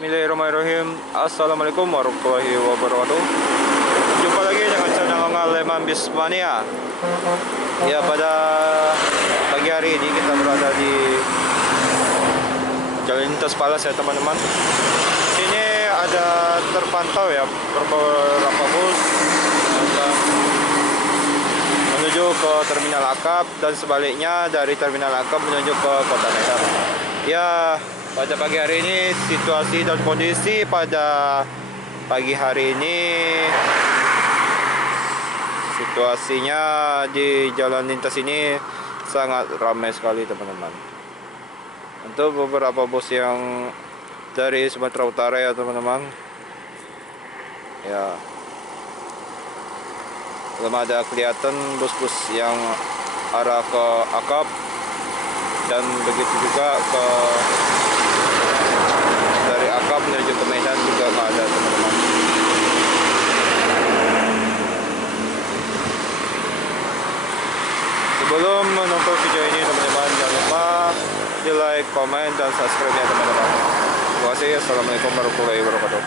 Bismillahirrahmanirrahim. Assalamualaikum warahmatullahi wabarakatuh. Jumpa lagi dengan channel Leman Bismania. Ya, pada pagi hari ini kita berada di Jalan Lintas Palas ya teman-teman. Sini ada terpantau ya beberapa bus menuju ke Terminal Akap dan sebaliknya dari Terminal Akap menuju ke Kota Medan. Ya, pada pagi hari ini situasi dan kondisi pada pagi hari ini situasinya di jalan lintas ini sangat ramai sekali teman-teman. Untuk beberapa bus yang dari Sumatera Utara ya teman-teman, ya belum ada kelihatan bus-bus yang arah ke Akap, dan begitu juga ke dari Akap menuju ke Medan juga nggak ada teman-teman. Sebelum menonton video ini teman-teman, jangan lupa di like, komen, dan subscribe ya teman-teman. Terima kasih. Assalamualaikum warahmatullahi wabarakatuh.